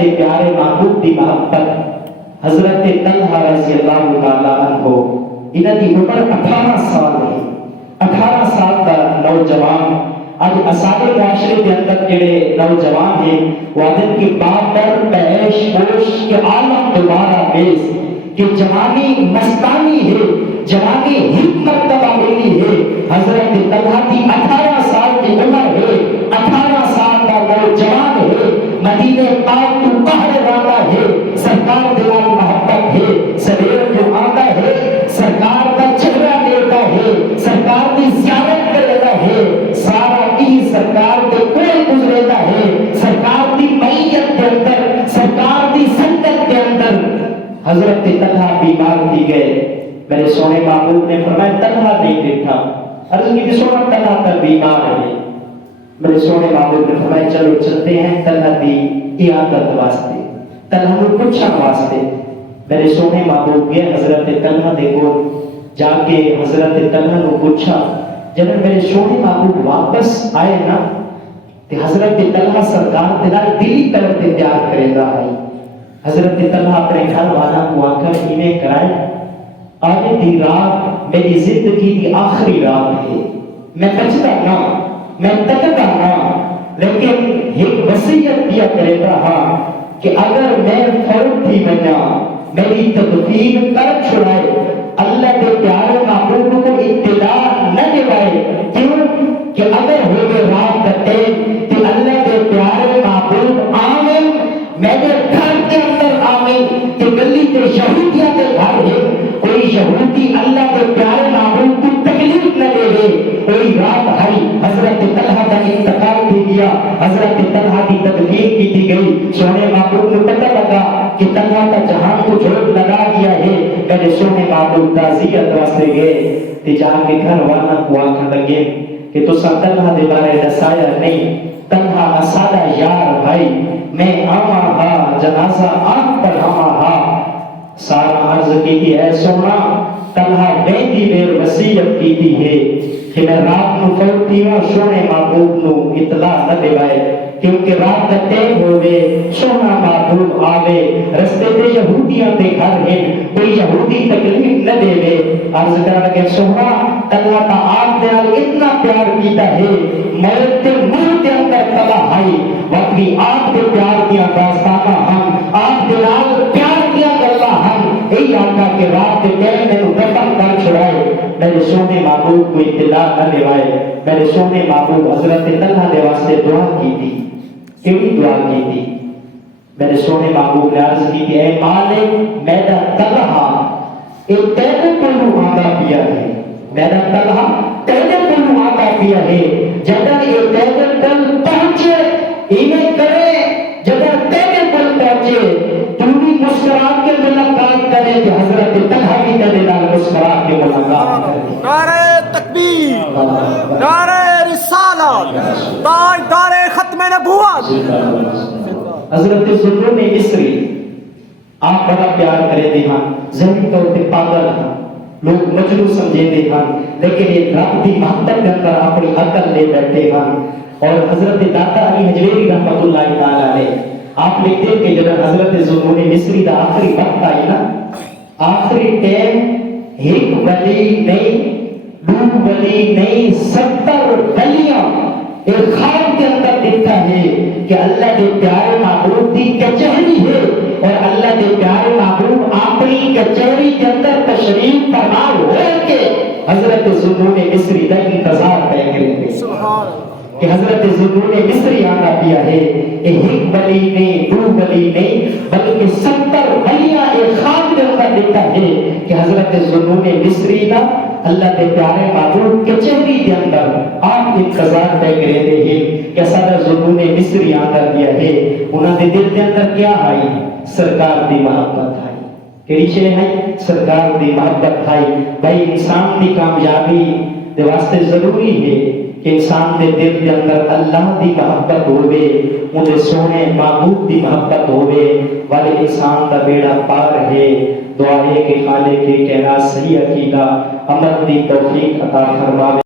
دے پیارے محبوب دی محبت حضرت طلحہ رضی اللہ تعالیٰ عنہ انہاں دی عمر 18 سال ہے. 18 سال کا نوجوان آج اسارے معاشرے کے اندر جڑے نوجوان ہیں وہ آدم کی بات پر پیش پوش کے عالم دوبارہ بیس کہ جوانی مستانی ہے، جوانی حکمت تبا ملی ہے. حضرت طلحہ کی 18 سال کی عمر ہے، 18 سال کا نوجوان ہے، مدینہ پاک تو باہر رانا ہے، سرکار دلال محبت ہے، سویر جو آتا ہے سرکار کا چہرہ دیتا ہے، سرکار کی زیارت کرتا ہے، سارا کی سرکار کے کوئی گزرتا ہے، سرکار کی معیت کے اندر، سرکار کی سنگت کے اندر. حضرت طلحہ بیمار تھی گئے. میرے سونے محبوب نے فرمایا طلحہ نہیں دیکھا. عرض کی سونا طلحہ کا بیمار ہے. میرے سونے محبوب نے فرمایا چلو چلتے ہیں طلحہ کی عیادت واسطے، طلحہ کو پوچھا واسطے. میرے سونے محبوب گئے حضرت طلحہ دیکھو جا کے حضرت طلحہ کو پوچھا. جب میرے سونے محبوب واپس آئے نا تو حضرت طلحہ سرکار دلال دلی طرف تیار کرے گا ہے. حضرت طلحہ اپنے گھر والا کو آ کر انہیں کرائے آج دی رات میری زندگی کی آخری رات ہے، میں بچتا نہ، میں تکتا نہ، لیکن ایک وصیت کیا کرے رہا کہ اگر میں فوت تھی بنا میری تدفین کر چھڑائے اللہ کے پیارے محبوب کو اطلاع نہ دیوائے. کیوں کہ اگر ہوئے رات کٹے کہ اللہ کے پیارے محبوب آمین میرے گھر کے اندر آمین کہ گلی کے یہودیاں کے گھر ہے، کوئی یہودی اللہ کے پیارے محبوب کو تکلیف نہ دے دے. کوئی رات آئی حضرت طلحہ کا انتقال بھی کیا، حضرت طلحہ کی تدفین کی دی گئی. سونے محبوب کو پتہ لگا کہ طلحہ کا جہان کو جھوٹ لگا دیا ہے. میرے سونے محبوب تعزیت واسطے گئے جا کے گھر والا کو آخر لگے کہ تو سا طلحہ دے بارے دسایا نہیں. طلحہ اسادہ یار بھائی میں آما ہا جنازہ آنکھ پر آما ہا. سارا عرض کی تھی اے سونا طلحہ بیندی بیر وسیعت کی تھی ہے کہ میں رات نو فوتی ہوں سونے محبوب نو اطلاع نہ دیوائے کیونکہ رات ٹائم ہوئے سونا محبوب آوے رستے تے یہودیاں تے گھر ہیں کوئی یہودی تکلیف نہ دے وے. عرض کرنا کہ سونا طلحہ کا آپ دے نال اتنا پیار کیتا ہے موت تے منہ تے اندر طلحہ آئی وقتی آپ دے پیار کیا داستانہ ہم آپ دے نال پیار کیا کرلا ہم ای آقا کے رات کے ٹائم میں دفن کر چھڑائے. میرے سونے محبوب کو اطلاع نہ دیوائے. میرے سونے محبوب حضرت طلحہ دے واسطے دعا کی تھی. کیوں دعا کی تھی؟ میرے سونے محبوب نے عرض کی تھی اے مالک میرا طلحہ ایک تیرے پلو آگا پیا ہے، میرا طلحہ تیرے پلو آگا پیا ہے. جدر یہ تیرے پل پہنچے انہیں کرے جدر تیرے پل پہنچے تم بھی مسکرا کے ملاقات کرے کہ حضرت طلحہ کی تدلال مسکرا کے ملاقات کرے. نعرہ تکبیر، نعرہ رسالت، تاجدار ختم نبوت. حضرت ذوالنورین مصری آپ بڑا پیار کرے دے ہاں، ذہنی طور پہ پاگل ہاں، لوگ مجنون سمجھے دے ہاں، لیکن یہ رب دی محبت کے اندر اپنی عقل لے بیٹھے ہاں. اور حضرت داتا علی حجویری رحمۃ اللہ تعالی علیہ آپ لکھتے کہ جب حضرت ذوالنورین مصری دا آخری وقت آئی نا آخری ٹائم ایک ولی نہیں دو ولی نہیں 70 ولیاں ایک خواب کے اندر دیکھتا ہے کہ اللہ کے پیارے محبوب کی کچہری ہے اور اللہ کے پیارے محبوب اپنی کچہری کے اندر تشریف فرما ہو کے حضرت ذوالنورین مصری کا انتظار پہ کریں گے کہ حضرت ذوالنورین مصری آنا پیا ہے. ایک ولی نہیں دو ولی نہیں بلکہ 70 ولیاں ایک خواب کے اندر دیکھتا ہے کہ حضرت ذوالنورین مصری کا اللہ کے پیارے محبوب کچہری کے اندر آپ انتظار پہ کرے دے ہیں کہ صدر ذوالنورین مصری آنا پیا ہے. انہوں نے دل کے اندر کیا آئی؟ سرکار دی محبت آئی. کیڑی شے ہے؟ سرکار دی محبت آئی. بھائی انسان کی کامیابی دے واسطے ضروری ہے کہ انسان دے دل کے اندر اللہ دی محبت ہوئے مجھے سونے محبوب دی محبت ہوئے والے انسان دا بیڑا پار ہے. دعا ہے کہ خالق کے کہنا صحیح عقیدہ عمل دی توفیق عطا فرماوے.